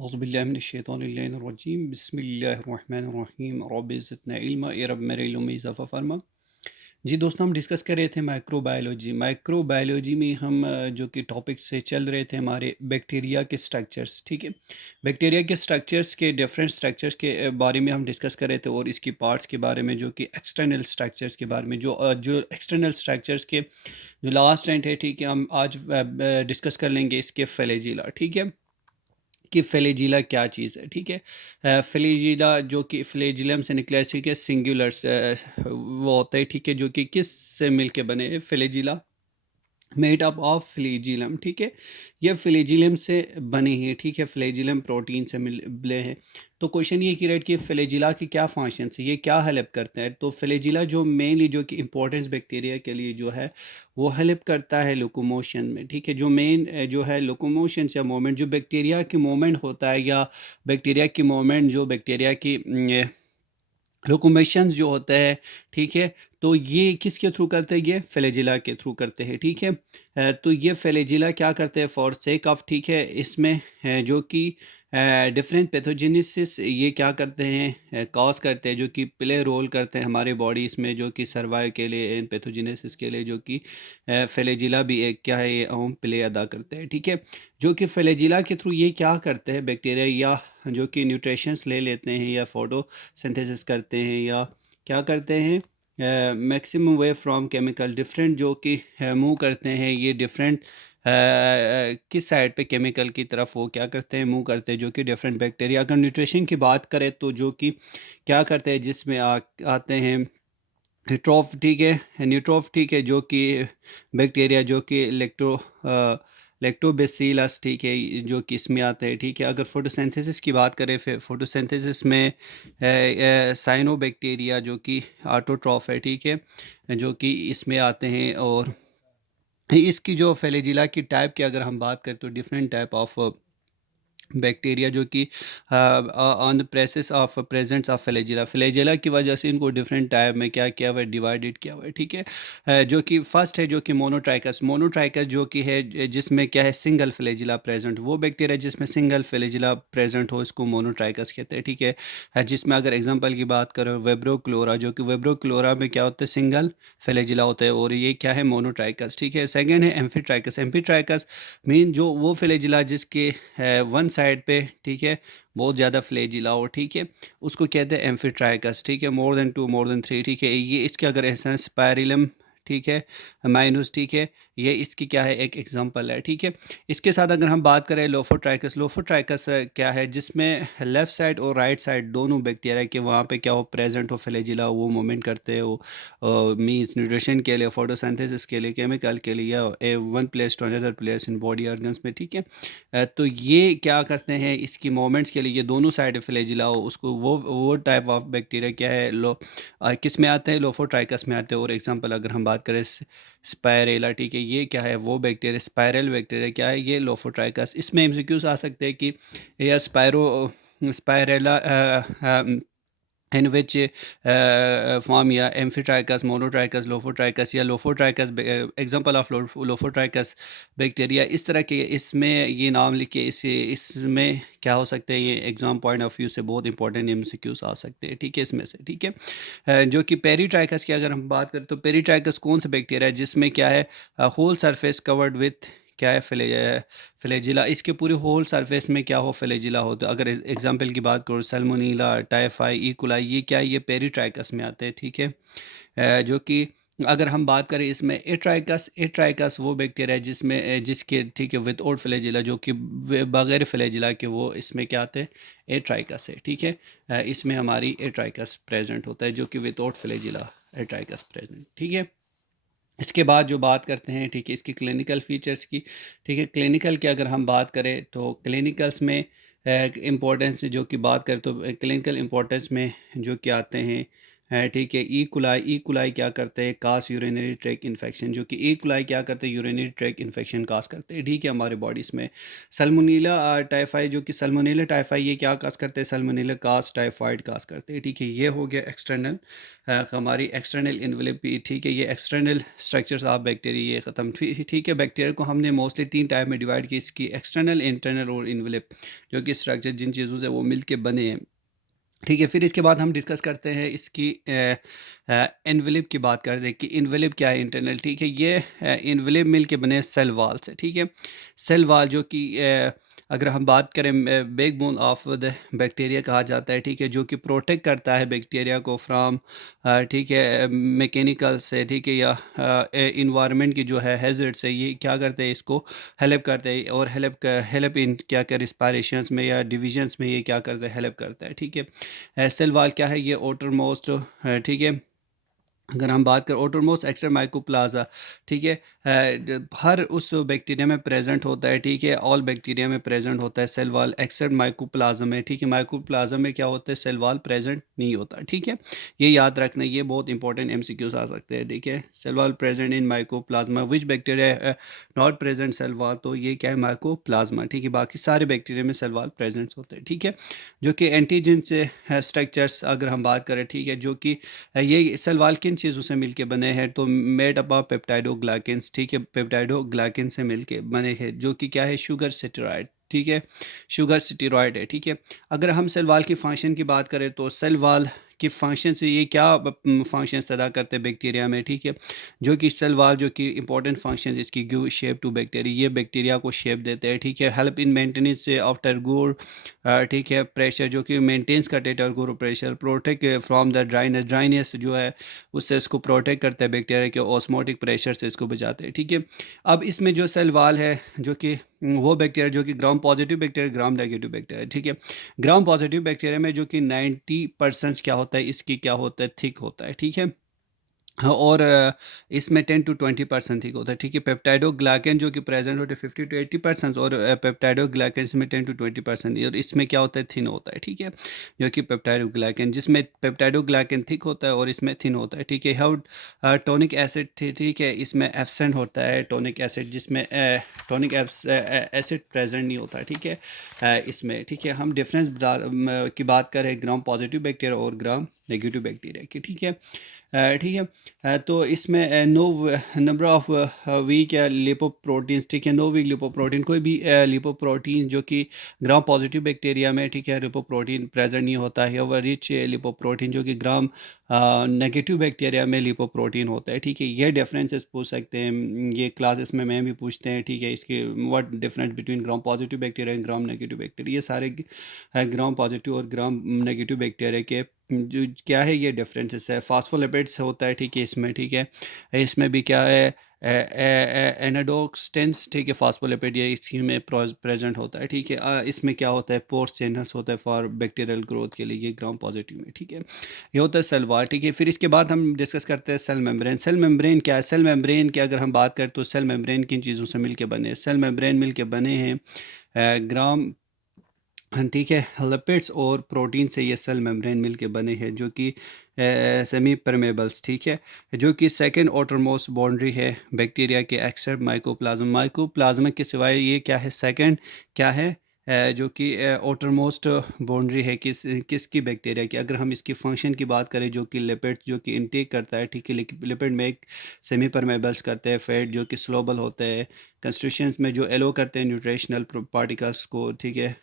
औज़ुबिल्लाहिमिनश्शैतानिर्रजीम बिस्मिल्लाहिर्रहमानिर्रहीम रब्बि ज़िदनी इल्मा ए रब मेरे इल्म में इज़ाफ़ा फरमा। जी दोस्तों, हम डिस्कस कर रहे थे माइक्रोबायोलॉजी में हम जो कि टॉपिक से चल रहे थे हमारे बैक्टीरिया के स्ट्रक्चर्स। ठीक है, बैक्टीरिया के स्ट्रक्चर्स के डिफरेंट स्ट्रक्चर्स के बारे में हम डिस्कस कर रहे थे और इसकी पार्ट्स के बारे में, जो कि एक्सटर्नल स्ट्रक्चर्स के बारे में, जो एक्सटर्नल स्ट्रक्चर्स के जो लास्ट एंड है। ठीक है, हम आज डिस्कस कर लेंगे इसके फ्लैजिला। ठीक है, कि फ्लैजिला क्या चीज़ है। ठीक है, फ्लैजिला जो कि फ्लैजिलम से निकला है, ठीक है, सिंगुलर वो होता है। ठीक है, जो कि किस से मिलके बने हैं, flagella made up of flagellum. ठीक है, ये फ्लैजिलम से बने हैं। ठीक है, फ्लैजिलम प्रोटीन से मिले हैं। तो क्वेश्चन ये क्रिएट कि फ्लैजिला की क्या फंक्शन है, ये क्या हेल्प करते हैं। तो फ्लैजिला जो मेनली जो कि इंपॉर्टेंस बैक्टीरिया के लिए जो है वो हेल्प करता है लोकोमोशन में। ठीक है, जो मेन जो है लोकोमोशन या मूवमेंट, जो बैक्टीरिया की मूवमेंट होता है, या बैक्टीरिया की मूवमेंट, जो बैक्टीरिया की लोकोमेशंस जो होते हैं। ठीक है, तो ये किसके थ्रू करते हैं, ये फ्लैजिला के थ्रू करते हैं। ठीक है, तो ये फ्लैजिला क्या करते हैं फॉर सेक ऑफ, ठीक है, इसमें जो कि डिफरेंट पैथोजेनेसिस ये क्या करते हैं, कॉज करते हैं, जो कि प्ले रोल करते हैं हमारे बॉडीज़ में, जो कि सर्वाइव के लिए, इन पैथोजेनेसिस के लिए, जो कि फ्लैजिला भी एक क्या है, ये अहम प्ले अदा करते हैं। ठीक है, जो कि फ्लैजिला के थ्रू ये क्या करते हैं बैक्टीरिया, या जो कि न्यूट्रिशंस ले लेते हैं, या फोटो सिंथेसिस करते हैं, या क्या करते हैं, maximum way from chemical different, जो कि मूव करते हैं ये डिफरेंट किस साइड पे केमिकल की तरफ वो क्या करते हैं, मूव करते हैं, जो कि डिफरेंट बैक्टीरिया। अगर न्यूट्रिशन की बात करें तो जो कि क्या करते हैं, जिसमें आते हैं न्यूट्रोफ। ठीक है, न्यूट्रोफ। ठीक है, जो कि बैक्टीरिया जो कि लैक्टोबैसिलस। ठीक है, जो कि इसमें आते हैं। ठीक है, अगर फोटोसिंथेसिस की बात करें, फिर फोटोसिंथेसिस में साइनोबैक्टीरिया जो कि ऑटोट्रॉफ है। ठीक है, जो कि इसमें आते हैं। और इसकी जो फ्लैजिला की टाइप की अगर हम बात करें तो डिफरेंट टाइप ऑफ बैक्टीरिया, जो कि on the precious of presence of flagella की वजह से इनको डिफरेंट टाइप में क्या किया हुआ है, डिवाइडेड किया हुआ है। ठीक है, जो कि फर्स्ट है जो कि मोनोट्राइकस जो कि है जिसमें क्या है, सिंगल फ्लैजिला प्रेजेंट। वो बैक्टीरिया जिसमें सिंगल फ्लैजिला प्रेजेंट हो, इसको मोनोट्राइकस कहते हैं। ठीक है, जिसमें अगर एग्जांपल की बात करें वेब्रोक्लोरा, जो कि वेब्रोक्लोरा में क्या होता है, सिंगल फ्लैजिला होता है, और ये क्या है, मोनोट्राइकस। ठीक है, सेकेंड है एम्फीट्राइकस मीन जो वो फ्लैजिला जिसके वन साइड पे, ठीक है, बहुत ज़्यादा फ्लैजिला हो। ठीक है, उसको कहते हैं एम्फीट्राइकस। ठीक है, more than two, more than three. ठीक है, ये इसके अगर ऐसा स्पायरिलम, ठीक है, माइनस। ठीक है, ये इसकी क्या है, एक एग्जांपल है। ठीक है, इसके साथ अगर हम बात करें लोफोट्राइकस क्या है, जिसमें लेफ्ट साइड और राइट साइड दोनों बैक्टीरिया के वहाँ पे क्या हो, प्रेजेंट हो फ्लैजिला, वो मूवमेंट करते हो मीन्स न्यूट्रिशन के लिए, फोटोसिंथेसिस के लिए, केमिकल के लिए, या one place to another place in body organs में। ठीक है, तो ये क्या करते हैं, इसकी मोमेंट्स के लिए ये दोनों साइड फ्लैजिला हो, उसको वो टाइप ऑफ बैक्टीरिया क्या है, किस में आते हैं, लोफोट्राइकस में आते हैं। और एग्जांपल अगर हम बात करें स्पायरेला, ठीक है, ये क्या है, वो बैक्टीरिया, स्पायरल बैक्टीरिया क्या है, ये लोफोट्राइकस। इसमें एमसीक्यूज आ सकते हैं कि या स्पायरेला in which form, या एम्फीट्राइकस, मोनोट्राइकस, लोफोट्राइकस, या lophotrichous, example of lophotrichous bacteria, इस तरह के इसमें ये नाम लिखे, इसमें क्या हो सकते हैं, ये एग्जाम पॉइंट ऑफ व्यू से बहुत इंपॉर्टेंट एमसीक्यूज आ सकते हैं। ठीक है, इसमें से। ठीक है, जो कि पेरीट्राइकस की अगर हम बात करें तो पेरीट्राइकस कौन सा बैक्टीरिया है, जिसमें क्या है, होल सरफेस कवर्ड विथ क्या है, फ्लैजिला। इसके पूरे होल सरफेस में क्या हो, फ्लैजिला हो। तो अगर एग्जांपल की बात करो, सल्मोनेला, टाइफाई, इकोलाई, ये क्या है, ये पेरीट्राइकस में आते हैं। ठीक है, जो कि अगर हम बात करें इसमें एट्राइकस वो बैक्टीरिया है जिसमें जिसके, ठीक है, विदाउट फ्लैजिला, जो कि बगैर फ्लैजिला के, वो इसमें क्या आते हैं, एट्राइकस है। ठीक है, इसमें हमारी एट्राइकस प्रेजेंट होता है, जो कि विदाउट फ्लैजिला एट्राइकस प्रेजेंट। ठीक है, इसके बाद जो बात करते हैं, ठीक है, इसकी क्लिनिकल फीचर्स की। ठीक है, क्लिनिकल की अगर हम बात करें तो क्लिनिकल्स में इम्पोर्टेंस जो कि बात करें तो क्लिनिकल इम्पोर्टेंस में जो कि आते हैं, ठीक है। ई कुलाई क्या करते हैं, कास यूरिनरी ट्रैक इन्फेक्शन, जो कि ई कुलाई क्या करते हैं, यूरिनरी ट्रैक इन्फेक्शन कास करते हैं, ठीक है, हमारे बॉडीज़ में। सल्मोनेला टाइफाई, जो कि सल्मोनेला टाइफाई ये क्या कास करते हैं, सल्मोनेला कास टाइफाइड कास करते हैं, ठीक है। ये हो गया एक्सटर्नल, हमारी एक्सटर्नल इन्वेलप, ठीक है, ये एक्सटर्नल स्ट्रक्चर्स ऑफ बैक्टीरिया ये ख़त्म, ठीक है। बैक्टीरिया को हमने मोस्टली 3 टाइप में डिवाइड किया, इसकी एक्सटर्नल, इंटरनल और इन्वेलप, जो कि स्ट्रक्चर जिन चीज़ों से वो मिल के बने हैं, ठीक है। फिर इसके बाद हम डिस्कस करते हैं इसकी एनवेलप की बात करते हैं कि एनवेलप क्या है, इंटरनल, ठीक है। ये एनवेलप मिल के बने सेल वाल से, ठीक है। सेल वाल जो कि अगर हम बात करें, बैकबोन ऑफ द बैक्टीरिया कहा जाता है, ठीक है, जो कि प्रोटेक्ट करता है बैक्टीरिया को फ्राम, ठीक है, मैकेनिकल से, ठीक है, या इन्वायरमेंट की जो है हैजर्ड से, ये क्या करते हैं, इसको हेल्प करते हैं, और हेल्प इन क्या क्या रिस्पायरेशंस में या डिविजन्स में ये क्या करता है, हेल्प करता है, ठीक है। सेल वाल क्या है, ये outer मोस्ट, ठीक है। अगर हम बात करें ओटोमोस एक्स्ट्रा माइकोप्लाजा, ठीक है, हर उस बैक्टीरिया में प्रेजेंट होता है, ठीक है, ऑल बैक्टीरिया में प्रेजेंट होता है सेल वाल एक्सेप्ट माइकोप्लाज्म में, ठीक है। माइकोप्लाज्म में क्या होता है, सेल वाल प्रेजेंट नहीं होता, ठीक है। ये याद रखना, ये बहुत इंपॉर्टेंट एमसीक्यूज आ सकते हैं, ठीक है। Cell wall present in mycoplasma, which bacteria not present cell wall, तो ये क्या है, माइकोप्लाज्मा, ठीक है। बाकी सारे बैक्टीरिया में सेल वाल प्रेजेंट होते हैं, ठीक है। जो कि एंटीजन से स्ट्रक्चर्स अगर हम बात करें, ठीक है, जो कि ये सेल वाल किन चीज़ों से मिलके बने हैं, तो मेड अप ऑफ पेप्टाइडोग्लाइकेंस, ठीक है, पेप्टाइडोग्लाइकेन से मिलके बने हैं, जो कि क्या है, शुगर स्टेरॉइड, ठीक है, शुगर स्टेरॉइड है, ठीक है। अगर हम सेल वाल की फंक्शन की बात करें, तो सेल वाल की फंक्शन से ये क्या फंक्शन अदा करते हैं बैक्टीरिया में, ठीक है। जो कि सेल वाल जो कि इंपॉर्टेंट फंक्शन इसकी गिव शेप टू बैक्टीरिया, ये बैक्टीरिया को शेप देते हैं, ठीक है। Help in maintenance of turgor, ठीक है, प्रेशर, जो कि मेंटेन्स करते हैं turgor pressure, protect from the dryness, dryness जो है उससे इसको प्रोटेक्ट करता है बैक्टीरिया के, ऑस्मोटिक प्रेशर से इसको बचाते हैं, ठीक है। अब इसमें जो सेल वाल है, जो कि वो बैक्टीरिया जो कि gram positive bacteria, gram negative bacteria, ठीक है। ग्राम पॉजिटिव बैक्टीरिया में जो कि 90% क्या होता है, इसकी क्या होता है, थिक होता है, ठीक है। हाँ, और इसमें 10 to 20% ठीक होता है, ठीक है। पेप्टाइडोग्लाइकन जो कि प्रेजेंट होते हैं 50 to 80%, और पेप्टाइडोग्लाइकन में 10 to 20%, और इसमें क्या होता है, थिन होता है, ठीक है। जो कि पेप्टाइडोग्लाइकन, जिसमें पेप्टाइडोग्लाइकन थिक होता है और इसमें थिन होता है, ठीक है। हाउ टोनिक एसिड, ठीक है, इसमें एब्सेंट होता है टोनिक एसिड, जिसमें टोनिक एसिड प्रेजेंट नहीं होता है, ठीक है, इसमें, ठीक है। हम डिफरेंस की बात करें ग्राम पॉजिटिव बैक्टीरिया और ग्राम नेगेटिव बैक्टीरिया की, ठीक है, ठीक है। तो इसमें नो नंबर ऑफ वीक या लिपोप्रोटीन्स, ठीक है, नो वीक लिपोप्रोटीन, कोई भी लिपोप्रोटीन जो कि ग्राम पॉजिटिव बैक्टीरिया में, ठीक है, लिपोप्रोटीन प्रेजेंट नहीं होता है, और रिच लिपोप्रोटीन जो कि ग्राम नेगेटिव बैक्टीरिया में लिपोप्रोटीन होता है, ठीक है। ये डिफरेंसेस पूछ सकते हैं, ये क्लासेस में मैं भी पूछते हैं, ठीक है, इसके what difference between gram positive bacteria and gram negative bacteria, ये सारे ग्राम पॉजिटिव और ग्राम नेगेटिव बैक्टीरिया के जो क्या है, ये डिफरेंसेस है। फास्फोलिपिड्स होता है, ठीक है, इसमें, ठीक है, इसमें भी क्या है, एनाडोक्सटेंस, ठीक है, फास्फोलिपिड ये इसी में प्रेजेंट होता है, ठीक है। इसमें क्या होता है, पोर्स चैनल्स होता है फॉर बैक्टीरियल ग्रोथ के लिए, ये ग्राम पॉजिटिव में, ठीक है। ये होता है सेल वॉल, ठीक है। फिर इसके बाद हम डिस्कस करते हैं सेल मेम्ब्रेन। सेल मेम्ब्रेन क्या है, सेल मेम्ब्रेन की अगर हम बात करें, तो सेल मेम्ब्रेन किन चीज़ों से मिलके बने हैं, सेल मेम्ब्रेन मिलके बने हैं ग्राम, हाँ, ठीक है, लिपिड्स और प्रोटीन से ये सेल मेम्ब्रेन मिल के बने हैं, जो कि सेमी परमेबल्स, ठीक है, जो कि सेकंड outermost बाउंड्री है बैक्टीरिया के एक्सेप्ट माइकोप्लाज्म, माइकोप्लाज्म के सिवाय ये क्या है, सेकंड क्या है, जो कि outermost बाउंड्री है किसकी, बैक्टीरिया की। अगर हम इसकी फंक्शन की बात करें, जो कि लिपिड्स जो कि इनटेक करता है, ठीक है, लिपिड में सेमी परमेबल्स करते हैं, फैट जो कि स्लोबल होते हैं, कंस्टिट्यूशंस में जो एलो करते हैं न्यूट्रिशनल पार्टिकल्स को, ठीक है,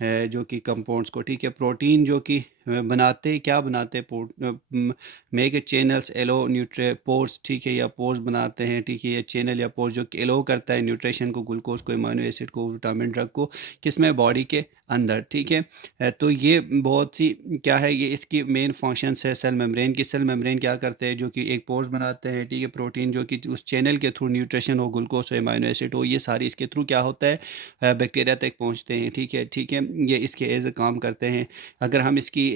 जो कि कंपाउंड्स को, ठीक है। प्रोटीन जो कि बनाते क्या बनाते, मेक ए चैनल्स एलो न्यूट्रे पोर्स, ठीक है, या पोर्स बनाते हैं, ठीक है, ये चैनल या पोर्स जो कि एलो करता है न्यूट्रिशन को, ग्लूकोज को, अमीनो एसिड को, विटामिन ड्रग को, किसमें, बॉडी के अंदर, ठीक है। तो ये बहुत सी क्या है, ये इसकी मेन फंक्शंस है सेल मेम्ब्रेन की। सेल मेम्ब्रेन क्या करते हैं, जो कि एक पोर्स बनाते हैं, ठीक है, प्रोटीन जो कि उस चैनल के थ्रू न्यूट्रिशन हो, ग्लूकोज हो, अमीनो एसिड हो, ये सारी इसके थ्रू क्या होता है, बैक्टीरिया तक पहुंचते हैं, ठीक है, ठीक है, ये इसके एज काम करते हैं। अगर हम इसकी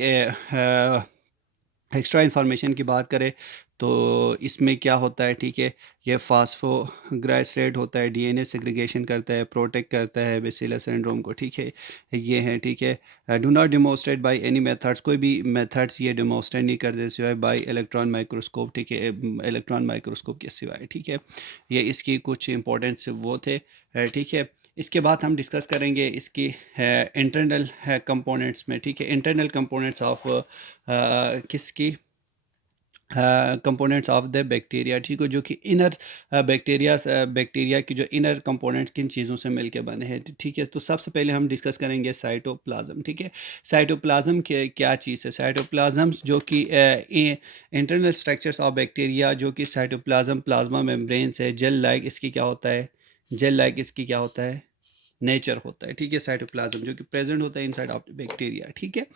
एक्स्ट्रा इन्फॉर्मेशन की बात करें तो इसमें क्या होता है, ठीक है, ये फास्फोग्लाइसरेट होता है, डीएनए सेग्रीगेशन करता है, प्रोटेक्ट करता है बेसिलस सिंड्रोम को, ठीक है, ये है, ठीक है। Do not demonstrate by any methods, कोई भी मेथड्स ये डिमोस्ट्रेट नहीं करते सिवाय बाय इलेक्ट्रॉन माइक्रोस्कोप, ठीक है, इलेक्ट्रॉन माइक्रोस्कोप के सिवाय, ठीक है। ये इसकी कुछ इंपॉर्टेंस वो थे, ठीक है। इसके बाद हम डिस्कस करेंगे इसकी इंटरनल कंपोनेंट्स में, ठीक है, इंटरनल कंपोनेंट्स ऑफ किसकी कंपोनेंट्स ऑफ द बैक्टीरिया, ठीक है, जो कि इनर बैक्टीरिया की जो इनर कंपोनेंट्स किन चीज़ों से मिलके बने हैं, ठीक है। तो सबसे पहले हम डिस्कस करेंगे साइटोप्लाज्म, ठीक है। साइटोप्लाज्म के क्या चीज़ है, साइटोप्लाज्म जो कि इंटरनल स्ट्रक्चर्स ऑफ बैक्टीरिया, जो कि साइटोप्लाज्म प्लाज्मा मेम्ब्रेन है, जेल लाइक इसकी क्या होता है, जेल लाइक इसकी क्या होता है, नेचर होता है, ठीक है। साइटोप्लाज्म जो कि प्रेजेंट होता है इनसाइड ऑफ बैक्टीरिया, ठीक है,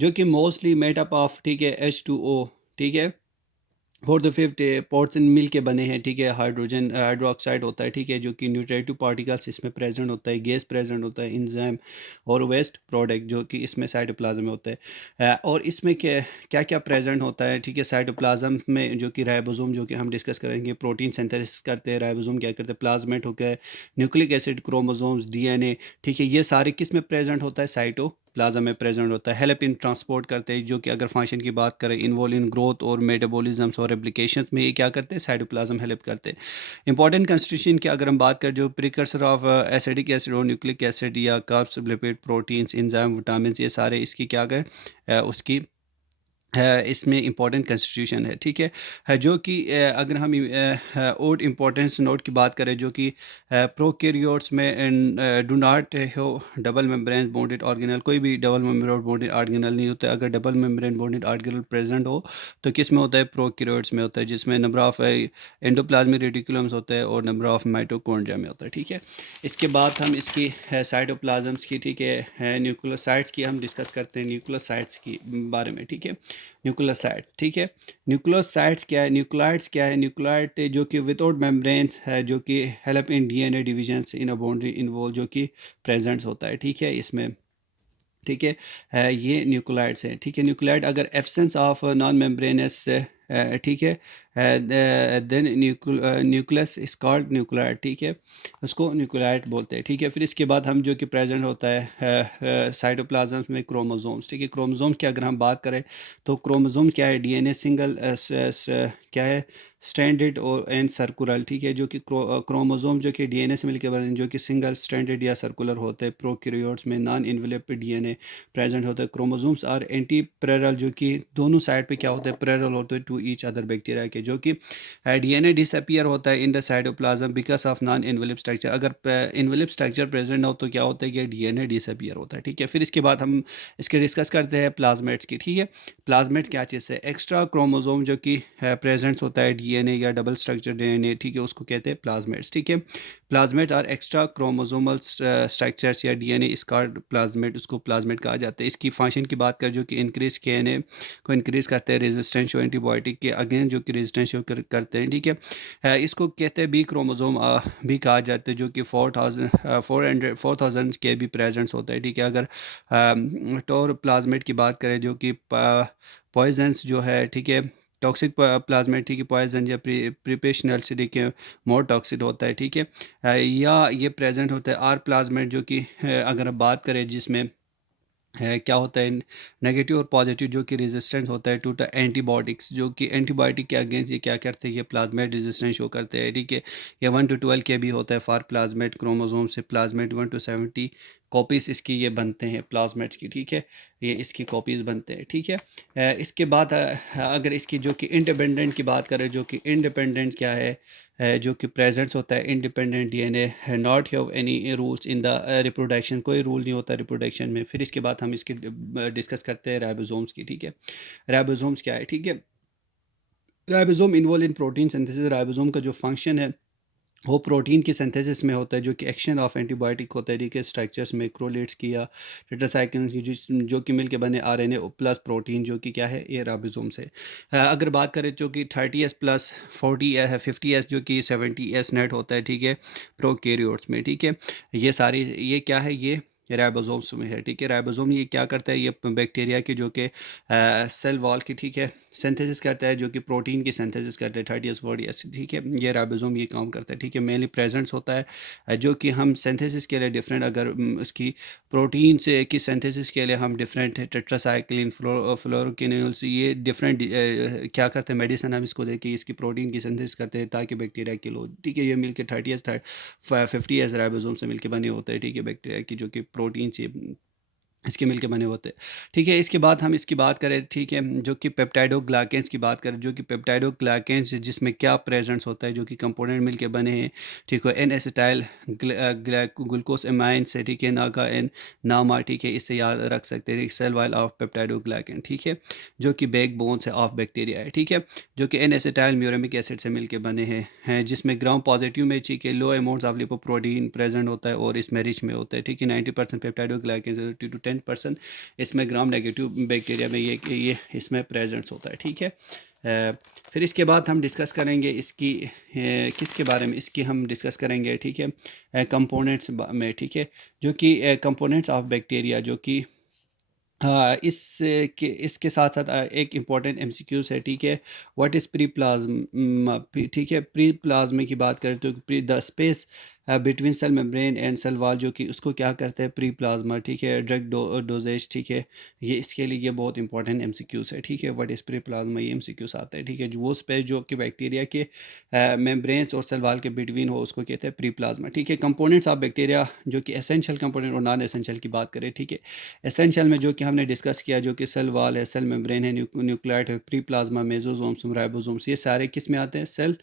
जो कि मोस्टली मेड अप ऑफ, ठीक है, H2O, ठीक है, 4 to 5 पोर्शन मिल के बने हैं, ठीक है। हाइड्रोजन हाइड्रोक्साइड होता है, ठीक है, जो कि न्यूट्रेटिव पार्टिकल्स इसमें प्रेजेंट होता है, गैस प्रेजेंट होता है, इंजाइम और वेस्ट प्रोडक्ट जो कि इसमें साइटोप्लाज्म में होता है। और इसमें क्या क्या प्रेजेंट होता है, ठीक है, साइटोप्लाज्म में, जो कि राइबोसोम, जो कि हम डिस्कस करेंगे, प्रोटीन सिंथेसिस करते हैं, राइबोसोम क्या करते हैं, प्लाज्मेट हो गया, न्यूक्लिक एसिड, क्रोमोसोम्स, डीएनए, ठीक है, ये सारे किस में प्रेजेंट होता है, साइटोप्लाज्म में प्रेजेंट होता है। हेल्प इन ट्रांसपोर्ट करते हैं, जो कि अगर फंक्शन की बात करें, इन्वॉल्व इन ग्रोथ और मेटाबॉलिज्म्स और एप्लीकेशंस में ये क्या करते हैं, साइटोप्लाज्म हेल्प करते हैं। इंपॉर्टेंट कंस्टिट्यूशन की अगर हम बात करें, जो प्रिकर्सर ऑफ एसिडिक एसिड और न्यूक्लिक एसिड या carbs, lipid, proteins, enzyme, vitamin, ये सारे इसकी क्या गए उसकी है, इसमें इंपॉर्टेंट कंस्टिट्यूशन है, ठीक है, जो कि अगर हम और इम्पोर्टेंस नोट की बात करें, जो कि प्रोकैरियोट्स में डू नॉट हो डबल मेम्ब्रेन बॉन्डेड ऑर्गेनल, कोई भी डबल मेम्ब्रेन बॉन्डेड ऑर्गेनल नहीं होता है। अगर double membrane bonded organelle present हो तो किस में होता है, प्रोकैरियोट्स में होता है, जिसमें नंबर ऑफ एंडोप्लाज्मिक रेटिकुलम्स होता है और नंबर ऑफ माइटोकॉन्ड्रिया में होता है, ठीक है। इसके बाद हम इसकी साइटोप्लाज्म्स की, ठीक है, न्यूक्लियोसाइड्स की हम डिस्कस करते हैं, न्यूक्लियोसाइड्स की बारे में, ठीक है। न्यूक्लियोसाइड्स, ठीक है, न्यूक्लियोसाइड्स क्या है, न्यूक्लाइड्स क्या है, न्यूक्लाइड जो कि विदाउट मेम्ब्रेन है, जो कि help in DNA division in a boundary involve, जो कि प्रेजेंट होता है, ठीक है, इसमें, ठीक है, ये न्यूक्लियाइड्स हैं, ठीक है। न्यूक्लियाइड अगर एब्सेंस ऑफ नॉन मेम्ब्रेनस, ठीक है, then nucleus is called nucleoid, ठीक है, उसको न्यूक्लियाइड बोलते हैं, ठीक है। फिर इसके बाद हम जो कि प्रेजेंट होता है साइटोप्लाज्म में क्रोमोसोम्स, ठीक है। क्रोमोसोम की अगर हम बात करें तो क्रोमोसोम क्या है, डीएनए सिंगल क्या है, स्ट्रैंडेड और एंड सर्कुलर, ठीक है, जो कि क्रोमोसोम जो कि डीएनए से मिलकर बने, जो कि सिंगल स्ट्रैंडेड या सर्कुलर होते हैं। प्रोकैरियोट्स में नॉन इन्वेलप्ड डीएनए प्रेजेंट होता है। क्रोमोसोम्स आर एंटी पैरेलल, जो कि दोनों साइड पे क्या होते हैं, पैरेलल होते हैं टू ईच अदर बैक्टीरिया के, जो कि डीएनए डिसअपीयर होता है in the cytoplasm because of non envelope structure. अगर इन्वेलप स्ट्रक्चर प्रेजेंट ना हो तो क्या होता है कि डीएनए डिसअपीयर होता है, ठीक है। फिर इसके बाद हम इसके डिस्कस करते हैं प्लाज्मेट्स की, ठीक है। प्लाज्मेट क्या चीज़ है, एक्स्ट्रा क्रोमोसोम जो कि प्रेजेंट होता है डीएनए या डबल स्ट्रक्चर डीएनए, ठीक है, उसको कहते हैं प्लाज्मेट्स, ठीक है। Plasmid are extra chromosomal structures या डीएनए इस कार्ड प्लाज्मेट, उसको प्लाज्मेट कहा जाता है। इसकी फंक्शन की बात करें, जो कि इंक्रीज केएनए को इंक्रीज करते हैं, रेजिस्टेंस और एंटीबायोटिक के अगेंस्ट जो कि रेजिस्टेंस शो करते हैं, ठीक है। इसको कहते हैं बी क्रोमोसोम भी कहा जाता है, जो कि 4000 के भी प्रेजेंट्स होता है, ठीक है। अगर टोर प्लाज्मेट की बात करें, जो कि पॉइजन्स जो है, ठीक है, टॉक्सिक प्लाज्मेट, ठीक है, पॉइजन या प्रिपेशनल से, ठीक है, मोर टॉक्सिक होता है, ठीक है। या ये प्रेजेंट होता है आर प्लाज्मेट, जो कि अगर हम बात करें जिसमें है क्या होता है, नेगेटिव और पॉजिटिव, जो कि रेजिस्टेंस होता है टू द एंटीबायोटिक्स, जो कि एंटीबायोटिक के अगेंस्ट ये क्या करते हैं, ये प्लाज्मेट रेजिस्टेंस शो करते हैं, ठीक है। ये 1 to 12 के भी होता है फॉर प्लाज्मेट क्रोमोसोम से, प्लाज्मेट 1 to 70 कॉपीज़ इसकी ये बनते हैं प्लाज्मेट्स की, ठीक है, ये इसकी कॉपीज़ बनते हैं, ठीक है। इसके बाद अगर इसकी जो कि इंडिपेंडेंट की बात करें, जो कि इंडिपेंडेंट क्या है, जो कि प्रेजेंट्स होता है independent DNA, not have any rules in the reproduction, कोई रूल नहीं होता रिप्रोडक्शन में। फिर इसके बाद हम इसकी डिस्कस करते हैं राइबोसोम्स की, ठीक है। राइबोसोम्स क्या है, ठीक है, ribosome involve in protein synthesis. Ribosome का जो फंक्शन है वो प्रोटीन की सिंथेसिस में होता है, जो कि एक्शन ऑफ एंटीबायोटिक होता है, ठीक है, स्ट्रक्चर्स मैक्रोलेट्स की या टेट्रासाइक्लिन्स की, जो कि मिलके बने आरएनए प्लस प्रोटीन, जो कि क्या है, ये राइबोसोम से। अगर बात करें जो कि 30s प्लस 40 है, 50s जो कि 70s नेट होता है, ठीक है, प्रोकैरियोट्स में, ठीक है। ये सारी ये क्या है, ये राइबोसोम्स में है, ठीक है। राइबोसोम ये क्या करता है, ये बैक्टीरिया की जो कि सेल वॉल की, ठीक है, सिंथेसिस करता है, जो कि प्रोटीन की सिंथेसिस करता है 30 40 एसिड, ठीक है। ये राइबोसोम ये काम करता है, ठीक है। मेनली प्रेजेंट्स होता है जो कि हम सिंथेसिस के लिए डिफरेंट, अगर इसकी प्रोटीन से की सिंथेसिस के लिए हम डिफरेंट टेट्रासाइक्लिन फ्लोरोकिनोल्स, ये डिफरेंट क्या करते हैं मेडिसिन, हम इसको देके इसकी प्रोटीन की सिंथेसिस करते हैं ताकि बैक्टीरिया किल हो, ठीक है। ये मिलके 30 50 एज राइबोसोम से मिलके बने होते हैं, ठीक है, बैक्टीरिया की जो कि प्रोटीन से इसके मिलके बने होते हैं, ठीक है। इसके बाद हम इसकी बात करें, ठीक है, जो कि पेप्टाइडोग्लाइकेंस की बात करें, जो कि पेप्टाइडोग्लाइकेंस जिसमें क्या प्रेजेंट्स होता है, जो कि कंपोनेंट मिलके बने हैं, ठीक है। एन एसिटाइल ग्लूकोस एमाइन से, ठीक है, ना का एन नामा, ठीक है, इससे याद रख सकते हैं सेल वाइल ऑफ पेप्टाइडोग्लाइकेन, ठीक है, जो कि बैक बोन्स है ऑफ बैक्टीरिया है, ठीक है, जो कि एन एसिटाइल म्यूरेमिक एसिड से मिलके बने हैं जिसमें ग्राम पॉजिटिव में, ठीक है, लो अमाउंट्स ऑफ लिपोप्रोटीन प्रेजेंट होता है और इसमें रिच में होता है, ठीक है। 90% पेप्टाइडोग्लाइकेन टू 10% इसमें ग्राम नेगेटिव बैक्टीरिया में ये इसमें प्रेजेंट्स होता है, ठीक है। फिर इसके बाद हम डिस्कस करेंगे इसकी किसके बारे में, इसकी हम डिस्कस करेंगे, ठीक है, कंपोनेंट्स में, ठीक है, जो कि कंपोनेंट्स ऑफ बैक्टीरिया, जो कि हाँ, इसके साथ साथ एक इम्पॉर्टेंट एमसीक्यूज है, ठीक है। व्हाट इज़ प्री प्लाज्म, ठीक है। प्री प्लाज्मा की बात करें तो pre the space between cell membrane and cell wall, जो कि उसको क्या करते हैं प्री प्लाज्मा, ठीक है। ड्रग डोजेज, ठीक है, ये इसके लिए ये बहुत इंपॉर्टेंट एमसीक्यूज है, ठीक है। व्हाट इज़ प्री प्लाज्मा, ये एमसीक्यूज आता है, ठीक है। जो वो स्पेस जो कि बैक्टीरिया के मेम्ब्रेन्स और सेल वॉल के बिटवीन हो उसको कहते हैं प्री प्लाज्मा, ठीक है। कंपोनेंट्स ऑफ बैक्टीरिया, जो कि एसेंशियल कंपोनेंट और नॉन एसेंशियल की बात करें, ठीक है। एसेंशियल में जो कि हमने डिस्कस किया, जो कि सेल वॉल है, सेल मेम्ब्रेन है, न्यूक्लियाइड है, प्री प्लाज्मा, मेसोसोम्स, राइबोसोम्स, ये सारे किस में आते हैं, सेल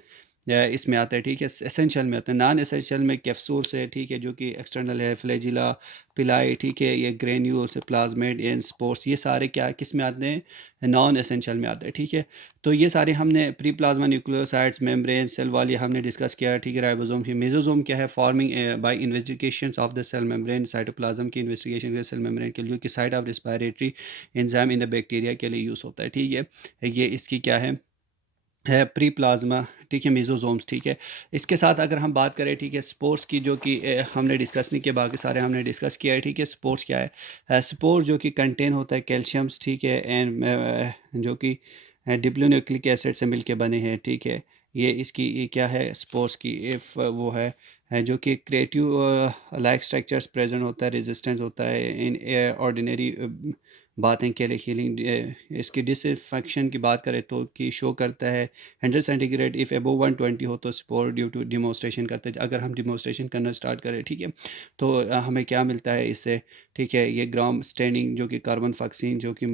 इसमें आता है, ठीक है, एसेंशियल में आता है। नॉन एसेंशियल में कैप्सूल्स है, ठीक है, जो कि एक्सटर्नल है, फ्लैजिला, पिलाई, ठीक है, ये ग्रेन्यूल्स, प्लाज्मेड एंड स्पोर्स, ये सारे क्या किस में आते हैं, नॉन एसेंशियल में आते हैं, ठीक है। तो ये सारे हमने pre plasma, nucleosides, membrane, cell wall, ये हमने डिस्कस किया, ठीक है। राइबोसोम की मेसोसोम क्या है, forming by investigation of the cell membrane, cytoplasm की इन्वेस्टिगेशन के सेल मेम्ब्रेन के लिए, जो कि site of respiratory enzyme in the bacteria के लिए यूज़ होता है, ठीक है। ये इसकी क्या है प्री प्लाज्मा, ठीक है, मेसोसोम्स, ठीक है। इसके साथ अगर हम बात करें, ठीक है, स्पोर्स की, जो कि हमने डिस्कस नहीं किया, बाकी सारे हमने डिस्कस किया है, ठीक है। स्पोर्स क्या है, स्पोर्स जो कि कंटेन होता है कैल्शियम्स, ठीक है, एंड जो कि डिप्लोन्यूक्लिक एसिड से मिलके बने हैं, ठीक है। ये क्या है स्पोर्स की, इफ वो है जो कि क्रिएटिव लाइक स्ट्रक्चर्स प्रेजेंट होता है, रेजिस्टेंस होता है इन ऑर्डिनरी बातें के लिए हीलिंग। इसकी डिसइंफेक्शन की बात करें तो कि शो करता है 100 सेंटीग्रेड, इफ़ अबव 120 हो तो स्पोर ड्यू टू डिमोस्ट्रेशन करते हैं। अगर हम डिमोस्ट्रेशन करना स्टार्ट करें, ठीक है, तो हमें क्या मिलता है इससे, ठीक है, ये ग्राम स्टेनिंग, जो कि कार्बन फॉक्सिन, जो कि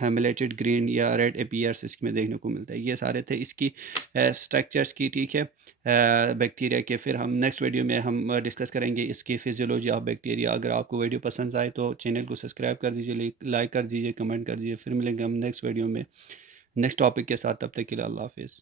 हेमिलेटेड ग्रीन या रेड अपीयर्स इसमें देखने को मिलता है। ये सारे थे इसकी स्ट्रक्चर्स की, ठीक है, बैक्टीरिया के। फिर हम नेक्स्ट वीडियो में हम डिस्कस करेंगे इसकी फिजियोलॉजी ऑफ बैक्टीरिया। अगर आपको वीडियो पसंद आए तो चैनल को सब्सक्राइब कर दीजिए, लाइक कर दीजिए, कमेंट कर दीजिए। फिर मिलेंगे हम नेक्स्ट वीडियो में नेक्स्ट टॉपिक के साथ, तब तक के लिए अल्लाह हाफिज़।